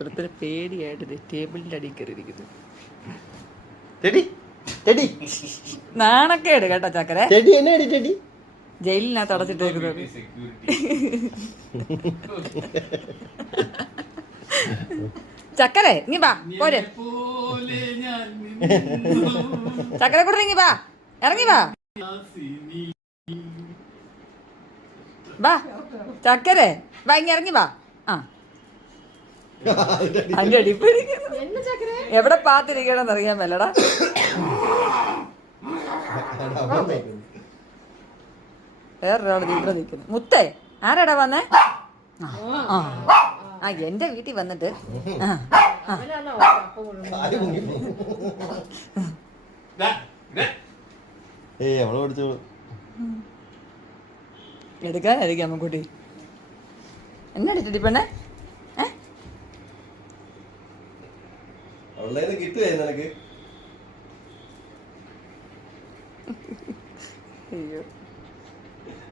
ഒരുത്തര പേടിയായിട്ട് ദേ ടേബിളിന്റെ അടിയിൽ കയറിയിരിക്കുന്നു. ടെടി ടെടി നാണക്കേട് കേട്ടോ ചക്കരെ. ടെടി എന്നെ അടി ടെടി ജയിലിനകത്ത് അടച്ചിട്ടേക്കുന്നത്. ചക്കരെ നീ വാ പോര്. ചക്കരെ കൂടെ നീ വാ ഇറങ്ങി വാ. വാ ചക്കരെ വാ ഇങ്ങി ഇറങ്ങി വാ. ആ. അതിന്റെ എവിടെ പാത്തിരിക്കണം എന്നറിയാൻ മേലടാ വേറൊരാൾ ഇവിടെ നിൽക്കുന്നു. മുത്തേ ആരാടാ വന്നേ? ആ, എന്റെ വീട്ടിൽ വന്നിട്ട് എടുക്കാനായിരിക്കും അമ്മക്കുട്ടി. എന്നാ ടെടി പെണ്ണേ അവളുടെ കിട്ടുവേ നിനക്ക്? അയ്യോ.